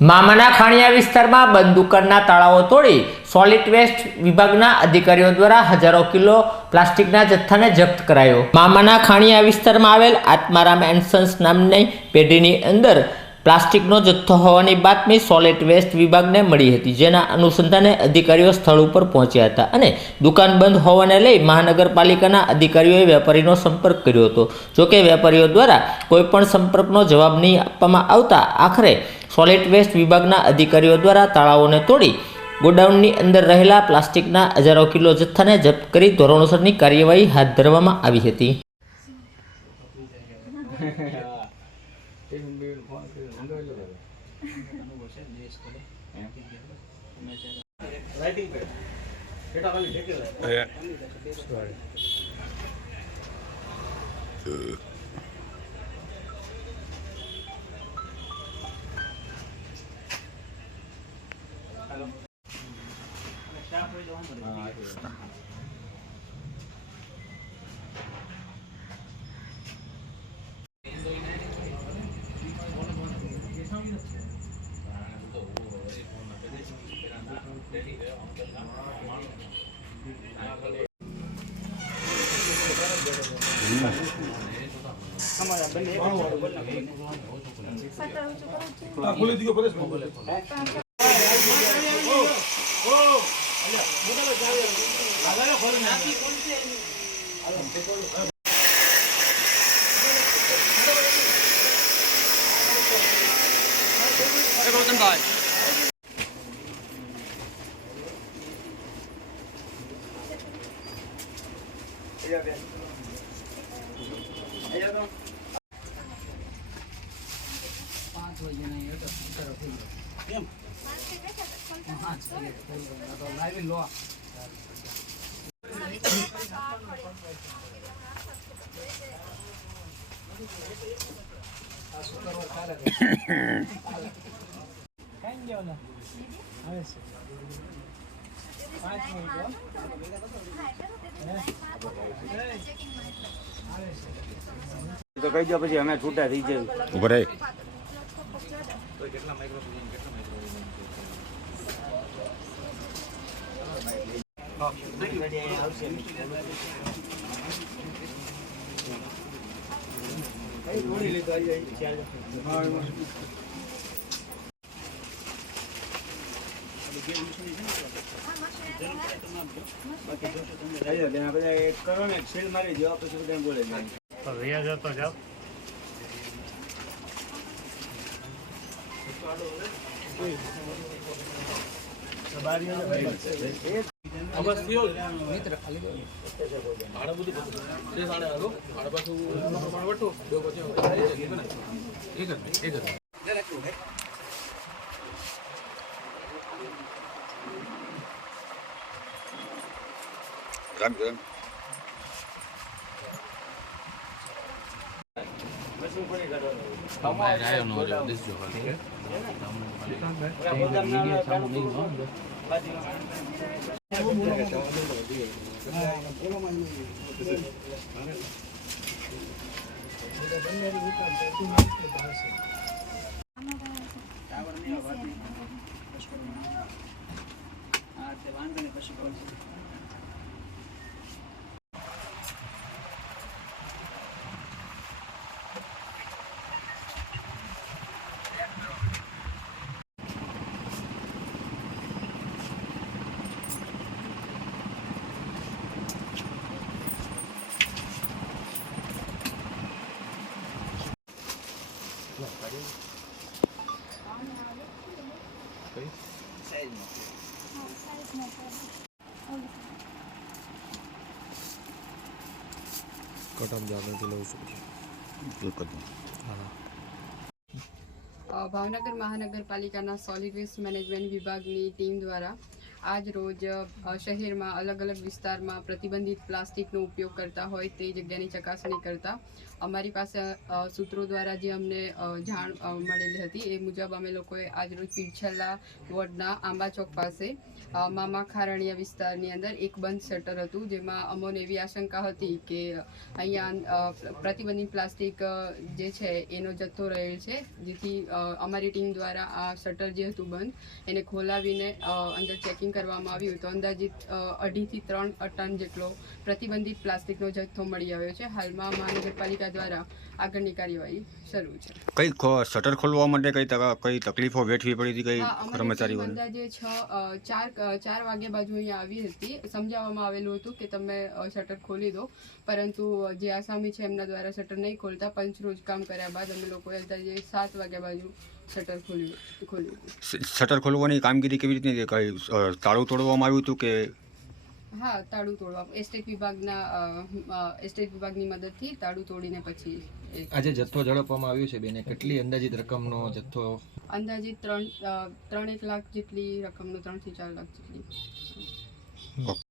મામના ખાણિયા વિસ્તારમાં બંધ દુકાનના તાળાઓ તોડી સોલિડ વેસ્ટ વિભાગના અધિકારીઓ દ્વારા હજારો કિલો પ્લાસ્ટિકના જથ્થાને જપ્ત કરાયો। મામના ખાણિયા વિસ્તારમાં આવેલ આત્મારામ એન્ડ સન્સ નામની પેઢીની અંદર પ્લાસ્ટિકનો જથ્થો હોવાની બાતમી સોલિડ વેસ્ટ વિભાગને મળી હતી, જેના અનુસંધાને અધિકારીઓ સ્થળ ઉપર પહોંચ્યા હતા અને દુકાન બંધ હોવાને લઈ મહાનગરપાલિકાના અધિકારીઓએ વેપારીનો સંપર્ક કર્યો હતો। જોકે વેપારીઓ દ્વારા કોઈપણ સંપર્કનો જવાબ નહીં આપવામાં આવતા આખરે સોલિડ વેસ્ટ વિભાગના અધિકારીઓ દ્વારા તાળાઓને તોડી ગોડાઉનની અંદર રહેલા પ્લાસ્ટિકના હજારો કિલો જથ્થાને જપ્ત કરી ધોરણસરની કાર્યવાહી હાથ ધરવામાં આવી હતી। तो कही जाओ પછી અમે છૂટા થઈ જઈએ ઉભા રહે કરો ને સીલ મારી જવા પછી બધા બોલે ભૈયા જતો જાવ ભાવનગર મહાનગરપાલિકાના સોલિડ વેસ્ટ મેનેજમેન્ટ વિભાગની ટીમ દ્વારા આજ રોજ શહેરમાં અલગ અલગ વિસ્તારમાં પ્રતિબંધિત પ્લાસ્ટિકનો ઉપયોગ કરતા હોય તે જગ્યાની ચકાસણી કરતા અમારી પાસે સૂત્રો દ્વારા જે અમને જાણ મળેલી હતી એ મુજબ અમે લોકોએ આજરોજ પીરછલ્લા વોર્ડના આંબા ચોક પાસે મામા ખારણીયા વિસ્તારની અંદર એક બંધ શટર હતું, જેમાં અમોને એવી આશંકા હતી કે અહીંયા પ્રતિબંધિત પ્લાસ્ટિક જે છે એનો જથ્થો રહેલ છે, જેથી અમારી ટીમ દ્વારા આ શટર જે હતું બંધ એને ખોલાવીને અંદર ચેકિંગ કરવામાં આવ્યું તો અંદાજિત 2.5 થી 3 ટન જેટલો પ્રતિબંધિત પ્લાસ્ટિકનો જથ્થો મળી આવ્યો છે. હાલમાં મહાનગરપાલિકા દ્વારા આગળની કાર્યવાહી શરૂ છે. કઈ શટર ખોલવા માટે કઈ તકલીફો વેઠવી પડી હતી કઈ કર્મચારીઓને? અંદાજે 4 વાગ્યા બાજુ અહીંયા આવી હતી, સમજાવવામાં આવેલું હતું કે તમે શટર ખોલી દો, પરંતુ જે આસામી છે એમના દ્વારા શટર નહીં ખોલતા પંચરોજ કામ કર્યા બાદ અમે લોકોએ અંદાજે 7 વાગ્યા બાજુ શટર ખોલ્યું. શટર ખોલવાની કામગીરી કેવી રીતની કઈ તાળું તોડવામાં આવ્યું હતું કે? હા, તાળું તોડવા એસ્ટેટ વિભાગની મદદથી તાળું તોડીને પછી આજે જથ્થો ઝડપવામાં આવ્યો છે બેને, કેટલી અંદાજિત રકમનો જથ્થો? અંદાજિત 3-1 લાખ જેટલી રકમનો, 3 થી 4 લાખ જેટલી.